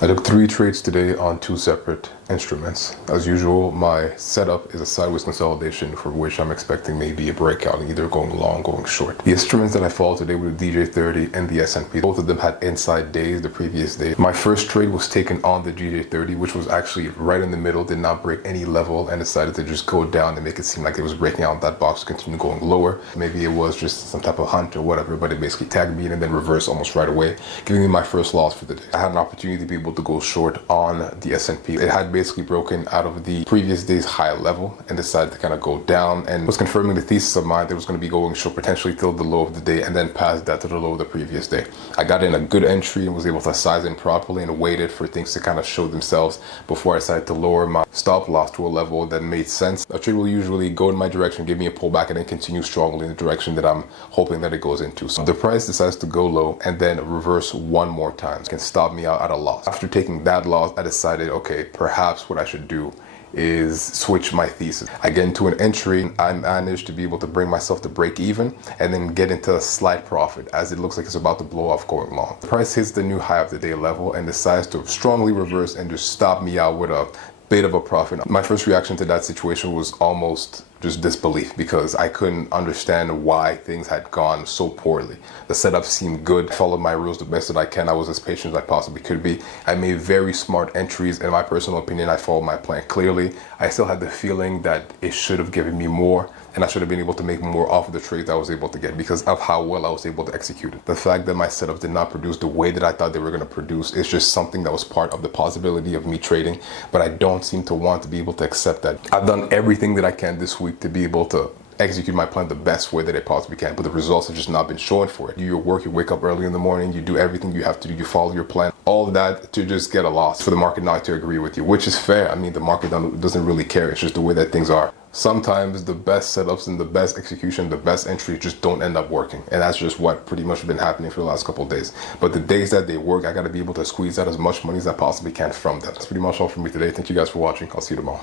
I took 3 trades today on 2 separate instruments. As usual, my setup is a sideways consolidation for which I'm expecting maybe a breakout, either going long, going short. The instruments that I followed today were the DJ30 and the S&P. Both of them had inside days the previous day. My first trade was taken on the DJ30, which was actually right in the middle, did not break any level, and decided to just go down and make it seem like it was breaking out that box to continue going lower. Maybe it was just some type of hunt or whatever, but it basically tagged me and then reversed almost right away, giving me my first loss for the day. I had an opportunity to be able to go short on the S&P. It had basically broken out of the previous day's high level and decided to kind of go down, and was confirming the thesis of mine that it was going to be going short potentially till the low of the day and then past that to the low of the previous day. I got in a good entry and was able to size in properly and waited for things to kind of show themselves before I decided to lower my stop loss to a level that made sense. A trade will usually go in my direction, give me a pullback, and then continue strongly in the direction that I'm hoping that it goes into. So the price decides to go low and then reverse one more time. It can stop me out at a loss. After taking that loss, I decided, okay, perhaps what I should do is switch my thesis. I get into an entry, I managed to be able to bring myself to break even and then get into a slight profit as it looks like it's about to blow off going long. The price hits the new high of the day level and decides to strongly reverse and just stop me out with a bit of a profit. My first reaction to that situation was almost just disbelief, because I couldn't understand why things had gone so poorly. The setup seemed good. I followed my rules the best that I can. I was as patient as I possibly could be. I made very smart entries. In my personal opinion, I followed my plan clearly. I still had the feeling that it should have given me more, and I should have been able to make more off of the trades I was able to get because of how well I was able to execute it. The fact that my setup did not produce the way that I thought they were going to produce is just something that was part of the possibility of me trading, but I don't seem to want to be able to accept that. I've done everything that I can this week to be able to execute my plan the best way that I possibly can, but the results have just not been showing for it. You do your work, you wake up early in the morning, you do everything you have to do, you follow your plan, all of that to just get a loss, for the market not to agree with you, which is fair. I mean, the market doesn't really care. It's just the way that things are. Sometimes the best setups and the best execution, the best entries just don't end up working. And that's just what pretty much been happening for the last couple of days. But the days that they work, I got to be able to squeeze out as much money as I possibly can from that. That's pretty much all for me today. Thank you guys for watching. I'll see you tomorrow.